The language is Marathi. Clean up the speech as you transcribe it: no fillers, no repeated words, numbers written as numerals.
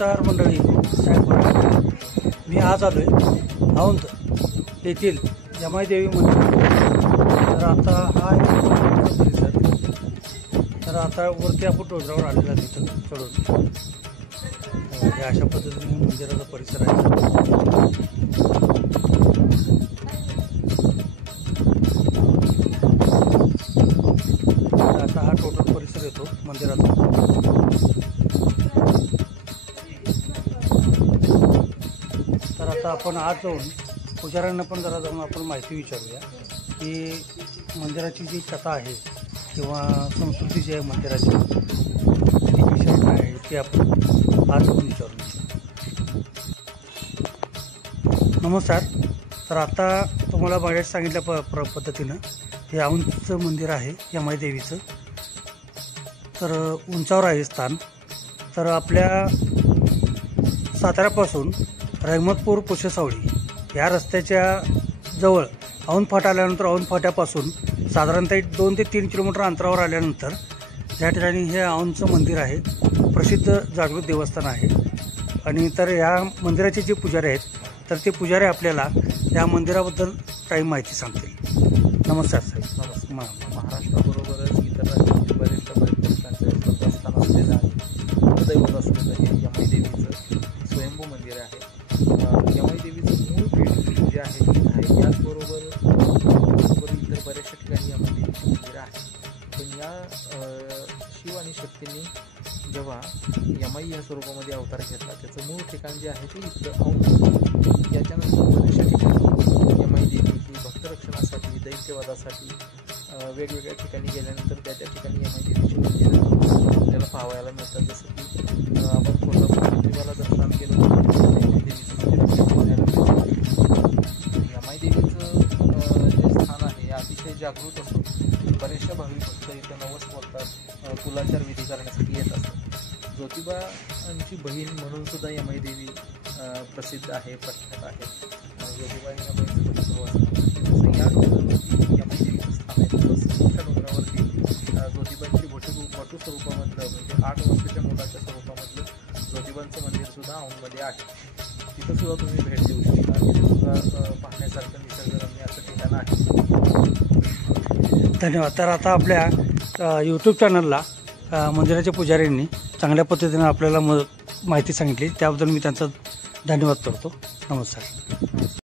नमस्कार मंडळी, साहेब मी आज आलो आहे औंध येथील यमाई देवी मंदिर। तर आता हा परिसर, तर आता वरती आपण डोंगरावर आलेला तिथं चढून हे अशा पद्धतीने मंदिराचा परिसर आहे। असा हा टोटल परिसर येतो मंदिराचा। तर आता आपण आज जाऊन पुजाऱ्यांना पण जरा जाऊन आपण माहिती विचारूया की मंदिराची जी कथा आहे किंवा संस्कृती जी आहे मंदिराची ती विषय काय आहे ते आपण आज जाऊन विचारू। नमस्कार। तर आता तुम्हाला मागे सांगितल्या पद्धतीनं हे औंधचं मंदिर आहे यमाई देवीचं। तर उंचावर आहे स्थान। तर आपल्या साताऱ्यापासून रहमतपूर पुशेसावळी या रस्त्याच्या जवळ औंध फाटा आल्यानंतर औंध फाट्यापासून साधारणतः 2 ते 3 किलोमीटर अंतरावर आल्यानंतर या ठिकाणी हे औंधचं मंदिर आहे, प्रसिद्ध जागृत देवस्थान आहे। आणि तर या मंदिराचे जे पुजारी आहेत तर ते पुजारी आपल्याला या मंदिराबद्दल काही माहिती सांगतील। नमस्कार साहेब। नमस्कार। महाराष्ट्राबरोबरच इतर राज्यातील बरेचशा पर्यटकांचे श्रद्धास्थान असलेलं आहे, दैवत असलेलं हे यमाई देवीचं स्वयंभू मंदिर आहे। यमाई देवीचं मूळ पीठ जे आहे ते आहे, याचबरोबर इतर बऱ्याचशा ठिकाणी यमाई देवीचं मंदिर आहे। पण या शिव आणि शक्तींनी जेव्हा यमाई या स्वरूपामध्ये अवतार घेतला त्याचं मूळ ठिकाण जे आहे ते इथलं औंध। याच्यानंतर बऱ्याचशा ठिकाणी यमाई देवी ही भक्तरक्षणासाठी, दैत्यवधासाठी वेगवेगळ्या ठिकाणी गेल्यानंतर त्या ठिकाणी यमाई देवीची मंदिरं आपल्याला पाहायला मिळतात। जसं की आपण कोल्हापूर ज्योतिबाला दर्शनाला गेलो तर यमाई देवीचं मंदिर आपल्याला पाहायला मिळतं। यमाई देवीचं जे स्थान आहे हे अतिशय जागृत असून बरेचशा भाविक भक्त इथं नवस बोलतात, कुलाचार विधी करण्यासाठी येत असतात। ज्योतिबांची बहीण म्हणून सुद्धा यमाई देवी प्रसिद्ध आहे, प्रख्यात आहे। ज्योतिबा यमाईचं भाऊ असतात तसं या डोंगरावरती यमाई देवीचं स्थान आहे। तसंच मोठ्या डोंगरावरती ज्योतिबांची वटू स्वरूपामधलं म्हणजे 8 वर्षाच्या मुलाच्या स्वरूपामधलं ज्योतिबांचं मंदिर सुद्धा औंधमध्ये आहे। तिथं सुद्धा तुम्ही भेट देऊ शकता। तिथं सुद्धा पाहण्यासारखं निसर्गरम्य असं ठिकाण आहे। धन्यवाद। तर आता आपल्या यूट्यूब चॅनलला मंदिराच्या पुजाऱ्यांनी चांगल्या पद्धतीने आपल्याला माहिती सांगितली, त्याबद्दल मी त्यांचा धन्यवाद करतो। नमस्कार।